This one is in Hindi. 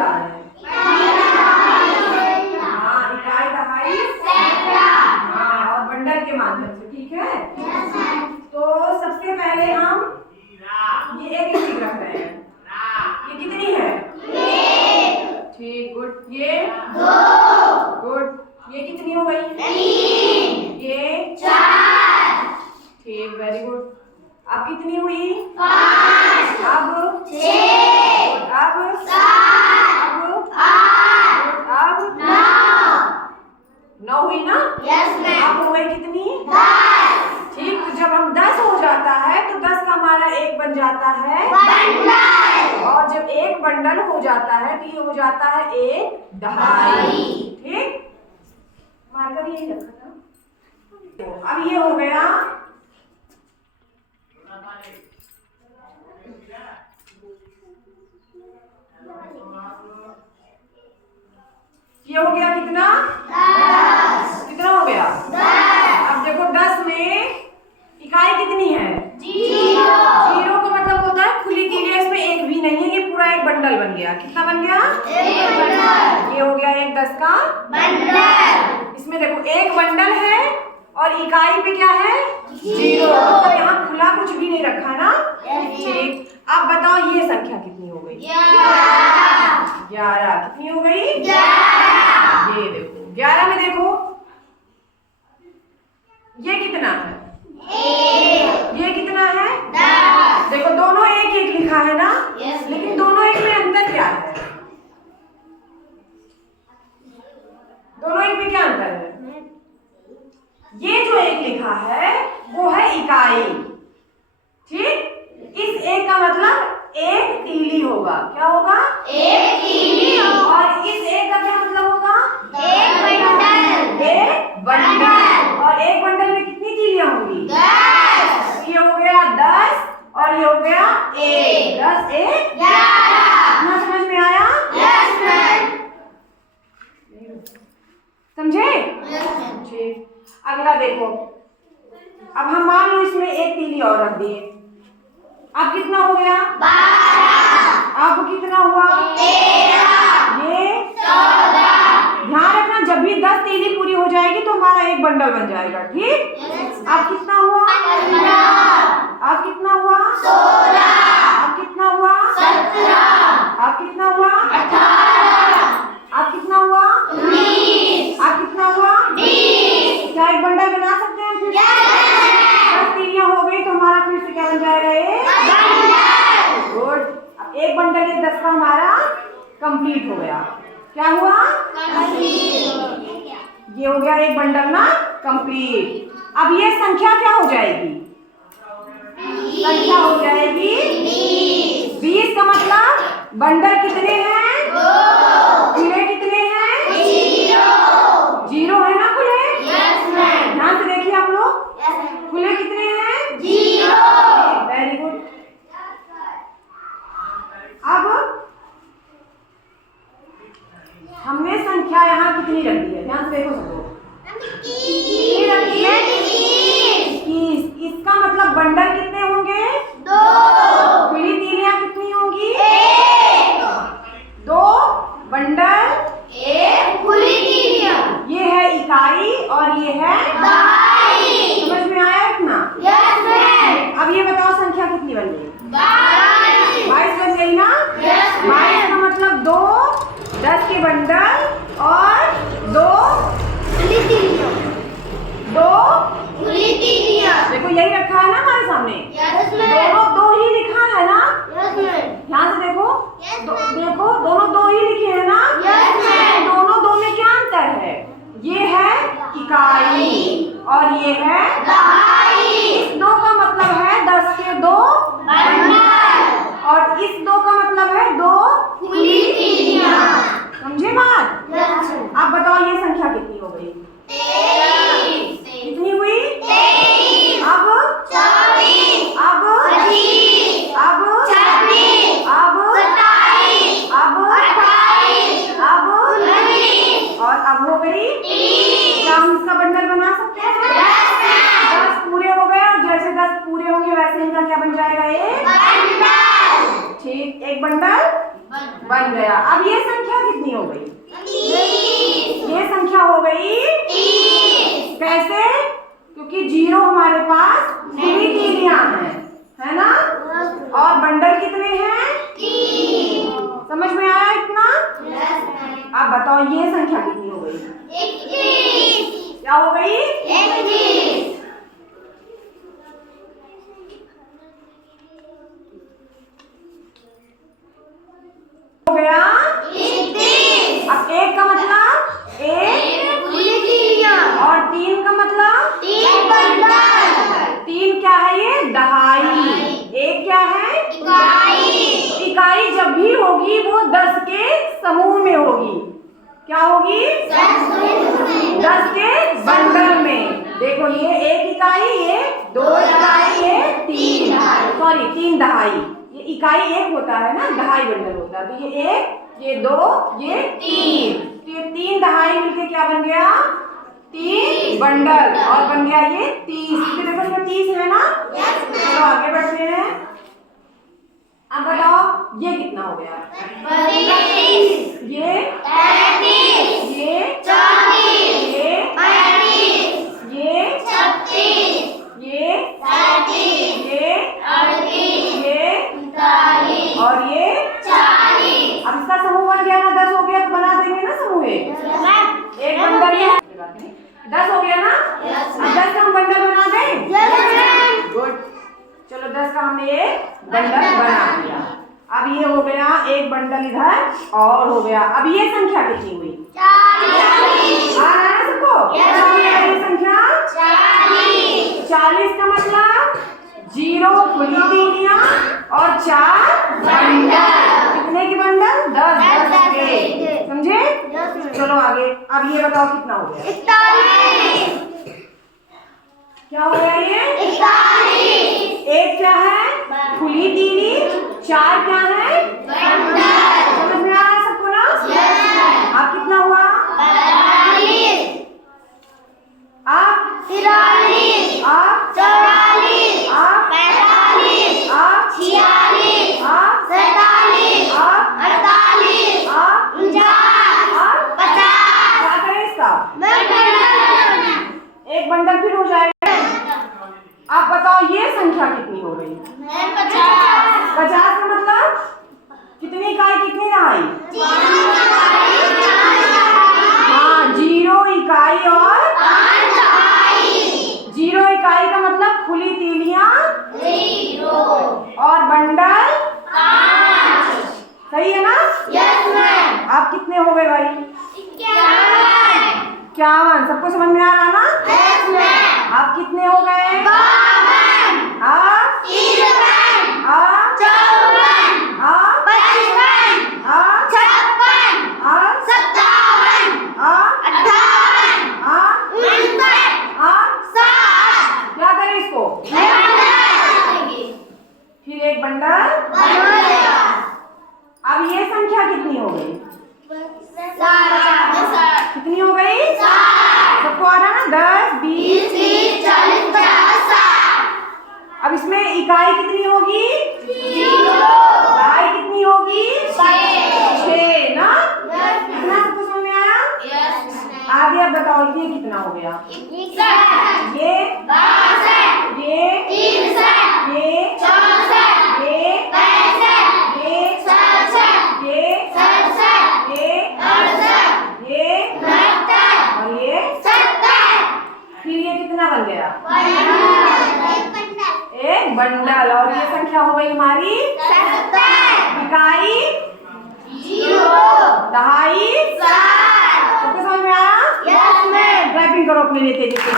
मिला है? हाँ, इकाई, दहाई, हाँ, और बंडल के माध्यम से, ठीक है। तो सबसे पहले हम ये एक लिख रख रहे हैं। ये कितनी है? ठीक, गुड। ये 2, गुड। ये कितनी हो गई? 3। ये 4। ठीक, वेरी गुड। अब कितनी हुई? 5। अब 6। अब 7। अब 8। अब 9 हुई ना? Yes ma'am. अब हो गई कितनी? 10। ठीक, तो जब हम 10 हो जाता है तो 10 का हमारा एक बन जाता है बंडल, और जब एक बंडल हो जाता है तो ये हो जाता है एक दहाई। ठीक, मार्कर यही रखा था। तो अब ये हो गया कितना? 10। कितना हो गया? 10। अब देखो 10 में इकाई कितनी है? 0। 0 का मतलब होता है खुली तीलियां, इसमें एक भी नहीं है, ये पूरा एक बंडल बन गया। कितना बन गया? एक बंडल। ये हो गया एक 10 का बंडल। इसमें देखो एक बंडल है और इकाई पे क्या है? 0। मतलब यहाँ खुला कुछ भी नहीं रखा ना। ठीक, अब बताओ ये संख्या कितनी हो गई? 11। कितनी हो गई? 11। ये देखो 11 में देखो ये कितना है? 1। ये कितना है? 10। देखो दोनों एक एक लिखा है ना। लेकिन दोनों एक में अंतर क्या है? दोनों एक में क्या अंतर है? ये जो एक लिखा है वो है इकाई। ठीक, इस एक का मतलब एक तीली होगा। क्या होगा? एक तीली। और इस एक का क्या मतलब होगा? एक बंडल। एक बंडल। और एक बंडल में कितनी तीलियां होंगी? 10। ये हो गया 10 और ये हो गया 1। 10 1 11। समझ में आया? Yes ma'am. समझे? ठीक, अगला देखो। अब हम मान लो इसमें एक तीली और रख दिए। अब कितना हो गया? 12। अब कितना हुआ? 13। ये 14। ध्यान रखना जब भी 10 तीली पूरी हो जाएगी तो हमारा एक बंडल बन जाएगा। ठीक, अब कितना हुआ? 15। अब कितना हुआ? 16। अब कितना हुआ? 17। अब कितना हुआ? 18। अब कितना हुआ? 19। अब कितना हुआ? 20। क्या एक बंडल बना सकते हैं फिर? 10 तीलियां हो गई तो हमारा फिर से क्या बन जाएगा? एक बंडल। गुड। अब एक बंडल ये 10 का हमारा कंप्लीट हो गया। क्या हुआ? कंप्लीट। ये हो गया एक बंडल ना कंप्लीट। अब ये संख्या क्या हो जाएगी? संख्या हो जाएगी 20। का मतलब बंडल कितने हैं? 2। खुले कितने हैं? 0। 0 है ना खुले? Yes ma'am. ध्यान से देखिए आप लोग। खुले कितने हैं? 0। Very good. अब हमने संख्या यहाँ कितनी रख दी है? ध्यान से देखो सब लोग। कितनी रखी है? 21। इसका मतलब बंडल कितने होंगे? 2। खुली तीलियां कितनी होंगी? 1। 2 बंडल 1 खुली तीलियां। ये है इकाई और ये है दहाई। समझ में आया इतना? Yes ma'am. अब ये बताओ संख्या कितनी बन गई? 22 बन गई ना? यस। 22 का मतलब 2 10 के बंडल और 2 खुली तीलियां। 2 खुली तीलियां। देखो यही रखा है ना हमारे सामने। Yes ma'am. दोनों 2 ही लिखा है ना? Yes ma'am. ध्यान से देखो। देखो दोनों 2 ही लिखे हैं ना? Yes ma'am. दोनों 2 में क्या अंतर है? ये है इकाई और ये है दहाई। इस 2 का मतलब है 10 के 2 बंडल और इस 2 का मतलब है 2 खुली तीलियां। समझे बात? यस। आप बताओ ये संख्या कितनी हो गई? 23। कितनी हुई? 23। अब 24। अब 25। अब 26। अब 27। अब 28। अब 29 और अब हो गई 30। क्या हम इसका बंडल बना सकते हैं? यस। 10 पूरे हो गए और जैसे 10 पूरे होंगे वैसे इनका क्या बन जाएगा? एक बंडल। ठीक, बन गया। अब ये संख्या कितनी हो गई? ये संख्या हो गई 30। कैसे? क्योंकि 0 हमारे पास खुली तीलियां हैं, है ना? और बंडल कितने हैं? 3। समझ में आया इतना? अब बताओ ये संख्या कितनी हो गई? 21। क्या हो गई? 21। हो गया 21। अब 1 का मतलब 1 खुली तीलियां और 3 का मतलब 3 बंडल। 3 क्या है? ये दहाई। 1 क्या है? इकाई। इकाई जब भी होगी वो 10 के समूह में होगी। क्या होगी? 10 के बंडल में। देखो ये 1 इकाई, ये 2 इकाई, ये 3 दहाई। ये इकाई 1 होता है ना, दहाई बंडल होता है। तो ये 1, ये 2, ये 3। तो ये 3 दहाई मिलके क्या बन गया? 3 बंडल और बन गया ये 30। देखो ये 30 है ना? चलो आगे बढ़ते हैं। अब बताओ ये कितना हो गया? 32। ये 33। ये 40। ये 35। ये 36। ये 37। ये 38। ये 39 और ये 40। अब इसका समूह बन गया ना, 10 हो गया तो बना देंगे ना समूह। एक बंडल है, 10 हो गया ना? अब 10 का हम बंडल बना दें। गुड। चलो 10 का हमने एक बंडल बना दिया। अब ये हो गया एक बंडल इधर और हो गया। अब ये संख्या कितनी हुई? 40। आ रहा है सबको? ये संख्या 40। 40 का मतलब 0 खुली तीलियां और 4 बंडल। कितने के बंडल? 10 के। समझे? चलो आगे। अब ये बताओ कितना हो गया? 41। क्या हो गया ये? 41। 1 क्या है? खुली तीली। 4 क्या है? बंडल। समझ में आ रहा है सबको ना? अब कितना हुआ? 42। अब 43। अब 44। अब 45। अब 46। अब 47। अब 48। अब 49। अब 50। क्या करें इसका? एक बंडल फिर हो जाएगा। अब बताओ ये संख्या कितनी हो गई? 50। 50 का मतलब कितनी इकाई कितनी दहाई? हाँ, 0 इकाई और 0 इकाई का मतलब खुली तीलियां 0 और बंडल 5। सही है ना? Yes ma'am. आप कितने हो गए भाई? 51। सबको समझ में आ रहा ना? Yes ma'am. आप कितने हो गए? 52। आप 53। आप 54। आप 55। आप 56। आप 57। आप 58। आप 59। आप 60। क्या करें इसको? फिर एक बंडल बना देगा। अब ये संख्या कितनी हो गई? 60। कितनी हो गई? 60। सबको आ रहा ना? 10, 20, 30, 40, 50, 60। अब इसमें इकाई कितनी होगी? 0। दहाई कितनी होगी? 6 ना? कितना सबको समझ में आया? आगे अब बताओ ये कितना हो गया? ये 62। ये 63। ये 64। ये 65। ये 67। ये 67। ये 68। ये 69 और ये 70। फिर ये कितना बन गया? एक बंडल। और ये संख्या हो गई हमारी 70। इकाई 0। दहाई 60। सबको समझ में आया? Yes ma'am. टाइपिंग करो अपने लिए तेजी से।